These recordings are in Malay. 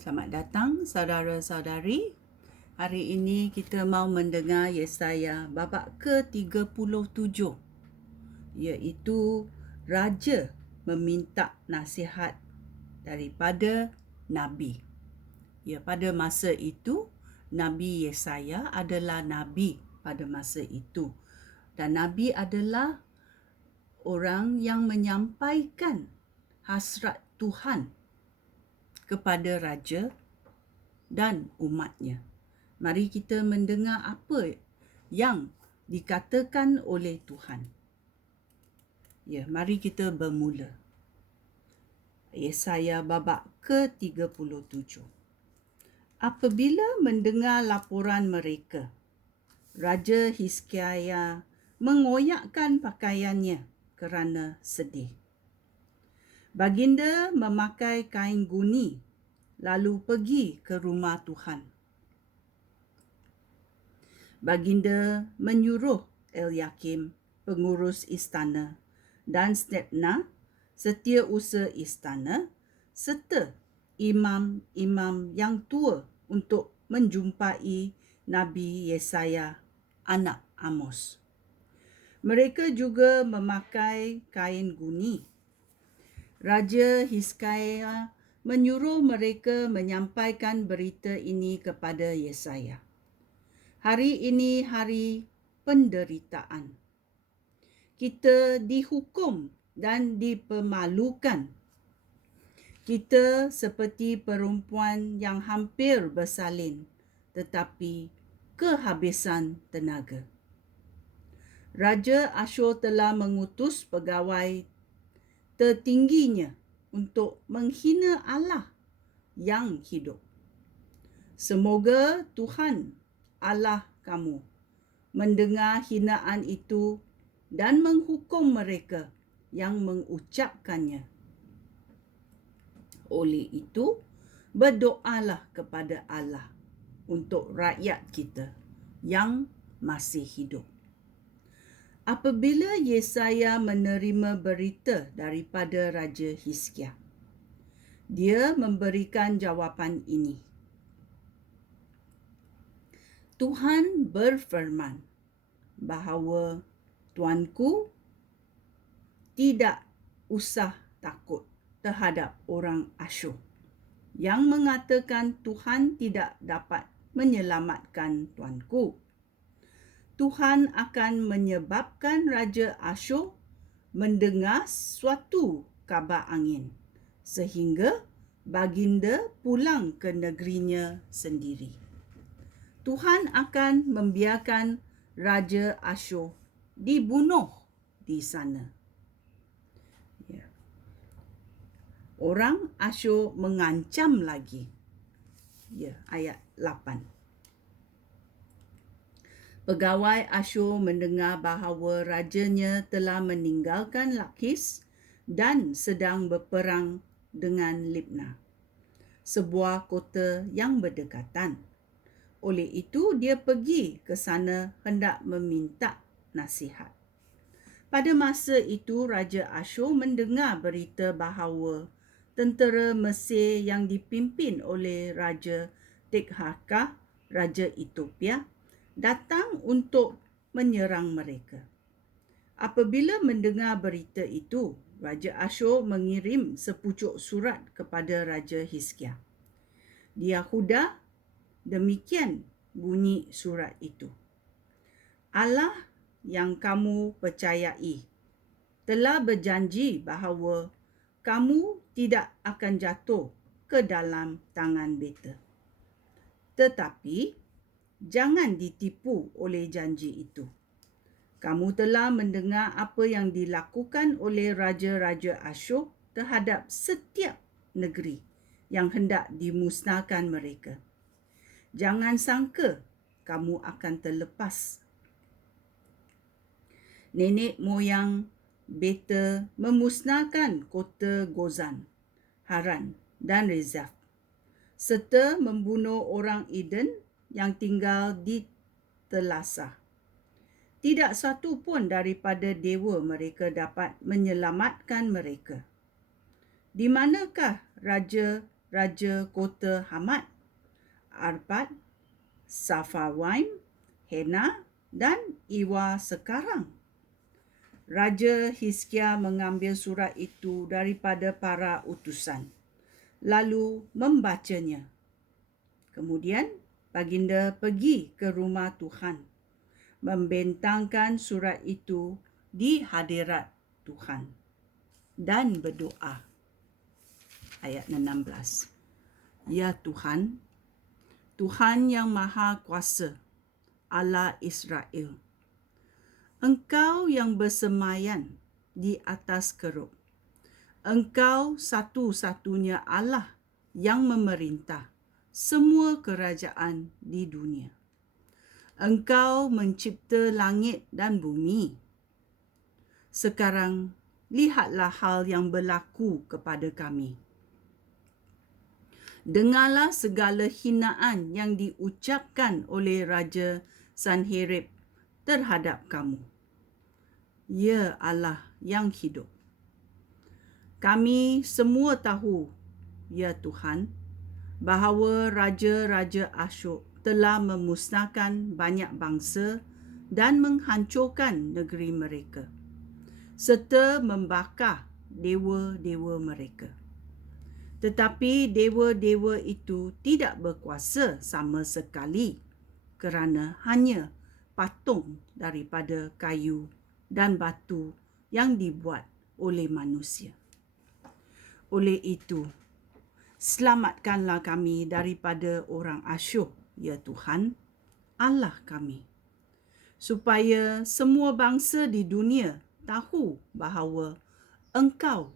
Selamat datang saudara-saudari. Hari ini kita mau mendengar Yesaya babak ke-37, iaitu Raja meminta nasihat daripada Nabi. Ya, pada masa itu, Nabi Yesaya adalah Nabi pada masa itu. Dan Nabi adalah orang yang menyampaikan hasrat Tuhan kepada Raja dan umatnya. Mari kita mendengar apa yang dikatakan oleh Tuhan. Ya, mari kita bermula. Yesaya babak ke-37. Apabila mendengar laporan mereka, Raja Hizkiah mengoyakkan pakaiannya kerana sedih. Baginda memakai kain guni lalu pergi ke rumah Tuhan. Baginda menyuruh Eliakim, pengurus istana, dan Stepna, setiausaha istana, serta imam-imam yang tua untuk menjumpai Nabi Yesaya, anak Amos. Mereka juga memakai kain guni. Raja Hizkiah menyuruh mereka menyampaikan berita ini kepada Yesaya. Hari ini hari penderitaan. Kita dihukum dan dipermalukan. Kita seperti perempuan yang hampir bersalin, tetapi kehabisan tenaga. Raja Asyur telah mengutus pegawai tertingginya untuk menghina Allah yang hidup. Semoga Tuhan Allah kamu mendengar hinaan itu dan menghukum mereka yang mengucapkannya. Oleh itu, berdoalah kepada Allah untuk rakyat kita yang masih hidup. Apabila Yesaya menerima berita daripada Raja Hizkiah, dia memberikan jawapan ini. Tuhan berfirman bahawa tuanku tidak usah takut terhadap orang Asyur yang mengatakan Tuhan tidak dapat menyelamatkan tuanku. Tuhan akan menyebabkan Raja Asyur mendengar suatu kabar angin sehingga baginda pulang ke negerinya sendiri. Tuhan akan membiarkan Raja Asyur dibunuh di sana. Ya. Orang Asyur mengancam lagi. Ya, ayat 8. Pegawai Asyur mendengar bahawa rajanya telah meninggalkan Lakis dan sedang berperang dengan Libna, sebuah kota yang berdekatan. Oleh itu, dia pergi ke sana hendak meminta nasihat. Pada masa itu, Raja Asyur mendengar berita bahawa tentera Mesir yang dipimpin oleh Raja Tirhakah, Raja Ethiopia, datang untuk menyerang mereka. Apabila mendengar berita itu, Raja Asyur mengirim sepucuk surat kepada Raja Hizkiah. Di Yahuda, demikian bunyi surat itu. Allah yang kamu percayai telah berjanji bahawa kamu tidak akan jatuh ke dalam tangan beta. Tetapi jangan ditipu oleh janji itu. Kamu telah mendengar apa yang dilakukan oleh raja-raja Asyur terhadap setiap negeri yang hendak dimusnahkan mereka. Jangan sangka kamu akan terlepas. Nenek moyang beta memusnahkan kota Gozan, Haran dan Rezaf, serta membunuh orang Eden yang tinggal di Telasah. Tidak satu pun daripada dewa mereka dapat menyelamatkan mereka. Di manakah Raja raja kota Hamad, Arpad, Safarwaim, Hena dan Iwa sekarang. Raja Hizkia mengambil surat itu daripada para utusan, lalu membacanya. Kemudian baginda pergi ke rumah Tuhan, membentangkan surat itu di hadirat Tuhan dan berdoa. Ayat 16. Ya Tuhan, Tuhan yang Maha Kuasa, Allah Israel, Engkau yang bersemayan di atas kerub. Engkau satu-satunya Allah yang memerintah semua kerajaan di dunia. Engkau mencipta langit dan bumi. Sekarang, lihatlah hal yang berlaku kepada kami. Dengarlah segala hinaan yang diucapkan oleh Raja Sanherib terhadap kamu. Ya Allah yang hidup. Kami semua tahu, ya Tuhan, bahawa raja-raja Asyur telah memusnahkan banyak bangsa dan menghancurkan negeri mereka, serta membakar dewa-dewa mereka. Tetapi dewa-dewa itu tidak berkuasa sama sekali, kerana hanya patung daripada kayu dan batu yang dibuat oleh manusia. Oleh itu, selamatkanlah kami daripada orang Asyur, ya Tuhan, Allah kami, supaya semua bangsa di dunia tahu bahawa Engkau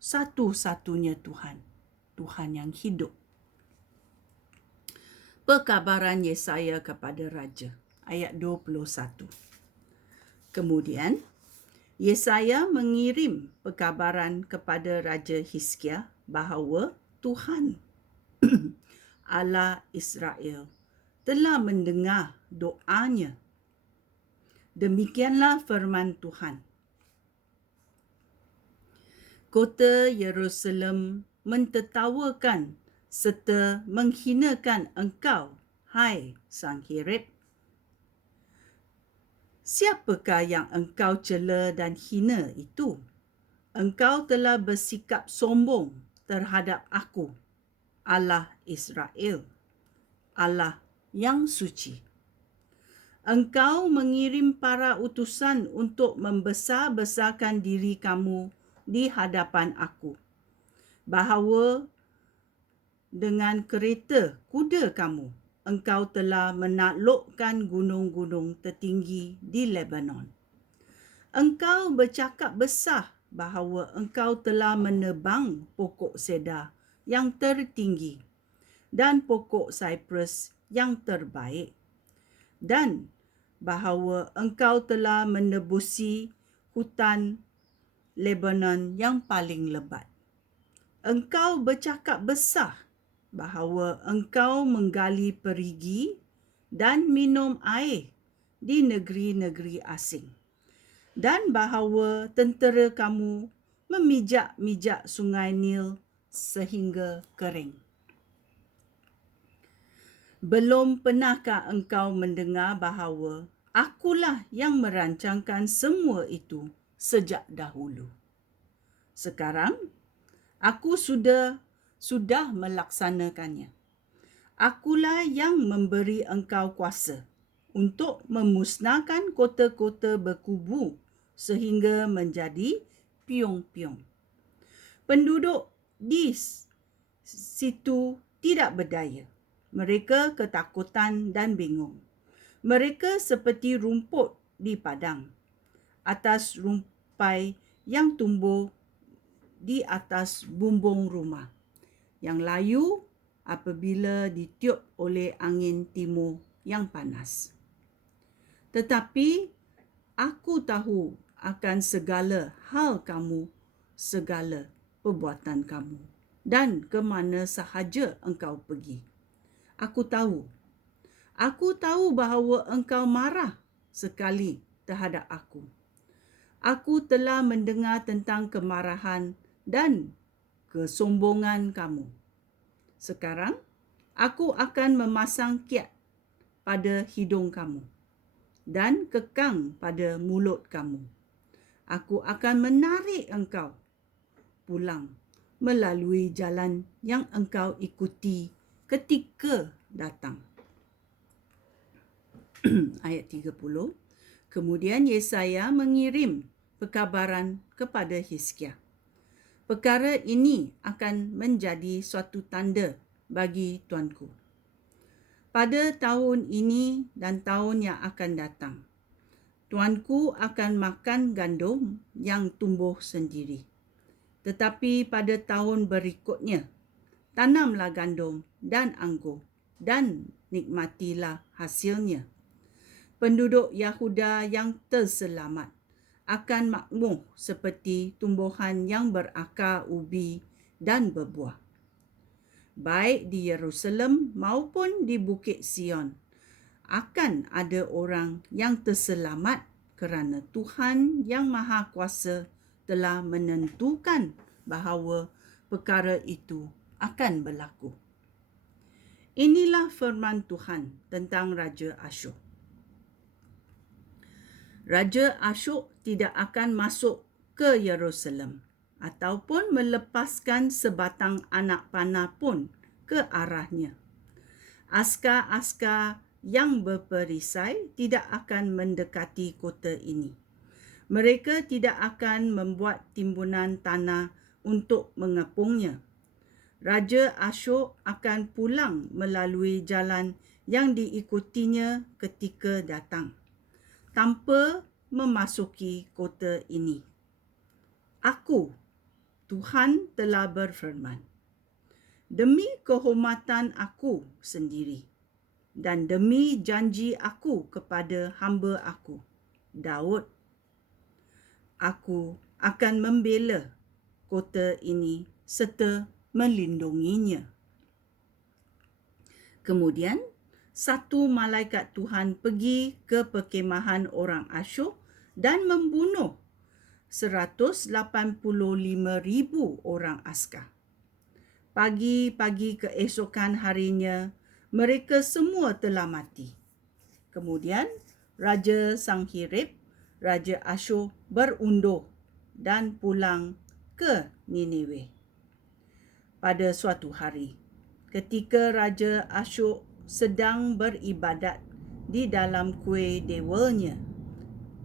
satu-satunya Tuhan, Tuhan yang hidup. Perkabaran Yesaya kepada Raja, ayat 21. Kemudian, Yesaya mengirim perkabaran kepada Raja Hizkia bahawa Tuhan, Allah Israel, telah mendengar doanya. Demikianlah firman Tuhan. Kota Yerusalem mentertawakan serta menghinakan engkau, hai Sanherib. Siapakah yang engkau cela dan hina itu? Engkau telah bersikap sombong terhadap aku, Allah Israel, Allah yang suci. Engkau mengirim para utusan untuk membesar-besarkan diri kamu di hadapan aku, bahawa dengan kereta kuda kamu, engkau telah menaklukkan gunung-gunung tertinggi di Lebanon. Engkau bercakap besar bahawa engkau telah menebang pokok sedar yang tertinggi dan pokok cypress yang terbaik, dan bahawa engkau telah menebusi hutan Lebanon yang paling lebat. Engkau bercakap besar bahawa engkau menggali perigi dan minum air di negeri-negeri asing, dan bahawa tentera kamu memijak-mijak sungai Nil sehingga kering. Belum pernahkah engkau mendengar bahawa akulah yang merancangkan semua itu sejak dahulu? Sekarang, aku sudah melaksanakannya. Akulah yang memberi engkau kuasa untuk memusnahkan kota-kota berkubu sehingga menjadi piung-piung. Penduduk di situ tidak berdaya. Mereka ketakutan dan bingung. Mereka seperti rumput di padang, atas rumpai yang tumbuh di atas bumbung rumah, yang layu apabila ditiup oleh angin timur yang panas. Tetapi aku tahu akan segala hal kamu, segala perbuatan kamu, dan ke mana sahaja engkau pergi. Aku tahu bahawa engkau marah sekali terhadap aku. Aku telah mendengar tentang kemarahan dan kesombongan kamu. Sekarang, aku akan memasang kiat pada hidung kamu dan kekang pada mulut kamu. Aku akan menarik engkau pulang melalui jalan yang engkau ikuti ketika datang. Ayat 30. Kemudian Yesaya mengirim perkabaran kepada Hizkia. Perkara ini akan menjadi suatu tanda bagi tuanku. Pada tahun ini dan tahun yang akan datang, tuanku akan makan gandum yang tumbuh sendiri. Tetapi pada tahun berikutnya, tanamlah gandum dan anggur dan nikmatilah hasilnya. Penduduk Yahuda yang terselamat akan makmur seperti tumbuhan yang berakar ubi dan berbuah. Baik di Yerusalem maupun di Bukit Sion, akan ada orang yang terselamat kerana Tuhan yang Maha Kuasa telah menentukan bahawa perkara itu akan berlaku. Inilah firman Tuhan tentang Raja Asyur. Raja Asyur tidak akan masuk ke Yerusalem ataupun melepaskan sebatang anak panah pun ke arahnya. Askar-askar yang berperisai tidak akan mendekati kota ini. Mereka tidak akan membuat timbunan tanah untuk mengepungnya. Raja Asyur akan pulang melalui jalan yang diikutinya ketika datang, tanpa memasuki kota ini. Aku, Tuhan, telah berfirman, demi kehormatan aku sendiri dan demi janji aku kepada hamba aku, Daud, aku akan membela kota ini serta melindunginya. Kemudian, satu malaikat Tuhan pergi ke perkemahan orang Asyur dan membunuh 185,000 orang askar. Pagi-pagi keesokan harinya, mereka semua telah mati. Kemudian, Raja Sanherib, Raja Asyur berundur dan pulang ke Niniwe. Pada suatu hari, ketika Raja Asyur sedang beribadat di dalam kuil dewanya,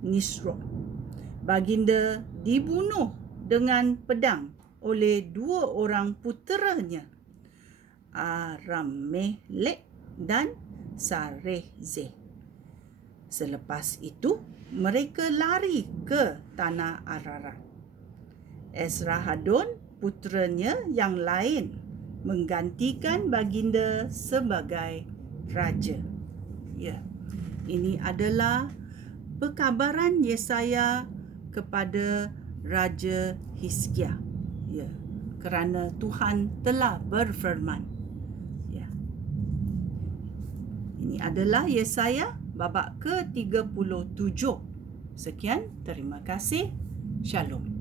Nisroch, baginda dibunuh dengan pedang oleh dua orang puteranya, Aram-Melek dan Sarezeh. Selepas itu, mereka lari ke tanah Ararat. Esarhadon, puteranya yang lain, menggantikan baginda sebagai raja. Ya, ini adalah perkabaran Yesaya kepada Raja Hizkia. Ya, kerana Tuhan telah berfirman. Ya. Ini adalah Yesaya babak ke-37. Sekian, terima kasih. Shalom.